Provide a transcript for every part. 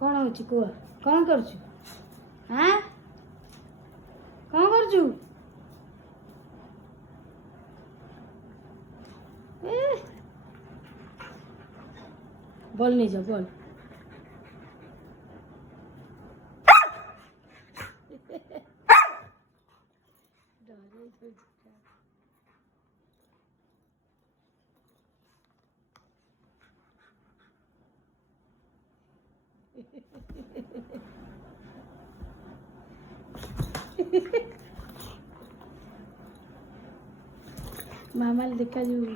କ'ଣ ହେଉଛି କୁହ? କ'ଣ କରୁଛୁ? ହାଁ କ'ଣ କରୁଛୁ? বল নিয়ে যাও বল। মামাল দেখা যাবে।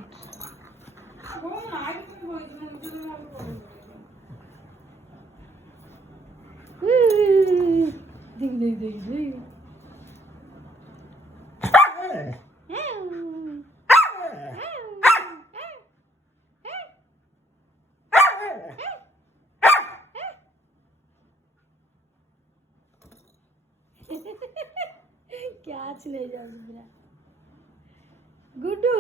দেখ দেখ দেখ দেখ क्या ले जाओ मेरा गुड्डू।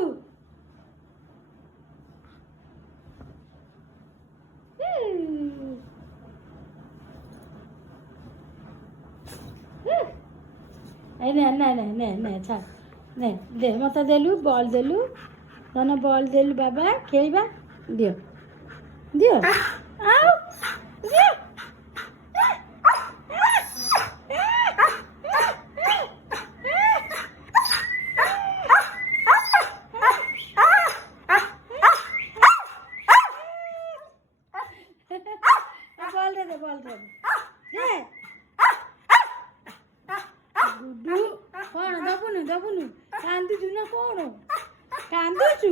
छाड़ दे मत देलु बॉल देलु धन बॉल देलु बाबा खेलबा दियो दियो आओ दियो बॉल दे गुड्डू कौन दबुनु दबुनु कांदुचु ना कौन कांदुचु।